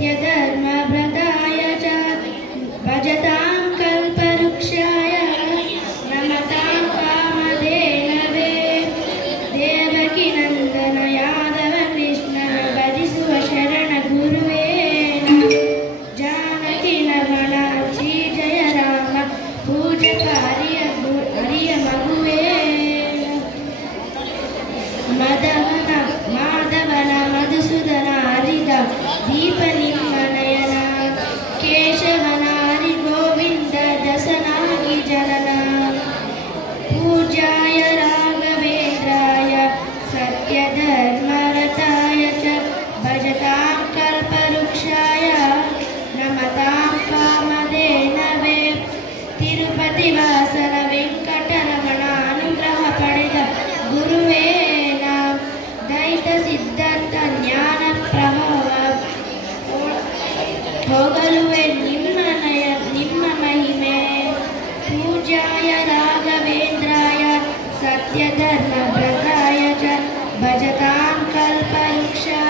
सत्यधर्मव्रताय च भजतां कल्पवृक्षाय नमतां कामधेनवे देवकीनन्दन यादव कृष्ण भजिಸುವ ಶರಣ ಗುರುವೇ जानकी नमन श्री जय राम पूजकार्य हरिय मगुवे मदवನ ಮಾಧವನ ಮಧುಸೂದನ ಹರಿದ ದೀಪ ನಿಮ್ಮ ನಯನ ಕೇಶವನ ಹರಿ ಗೋವಿಂದ ದಸನಾಗಿ ಜನನ ಪೂಜ್ಯಾಯ ರಾಘವೇಂದ್ರಾಯ सत्यधर्मरताय च भजतां कल्पवृक्षाय नमतां कामधेनवे ತಿರುಪತಿ ವಾಸನ ವೆಂಕಟರಮಣ ಅನುಗ್ರಹ ಪಡೆದ ಗುರುವೇನ ದೈತ ಸಿದ್ಧಾಂತ ಜ್ಞಾನ ಪ್ರಭಾವ ಹೊಗಲುವೆ ನಿಮ್ಮ ಮಹಿಮೆ ಪೂಜ್ಯಾಯ ರಾಘವೇಂದ್ರಾಯ सत्यधर्मव्रताय च भजतां कल्पवृक्षाय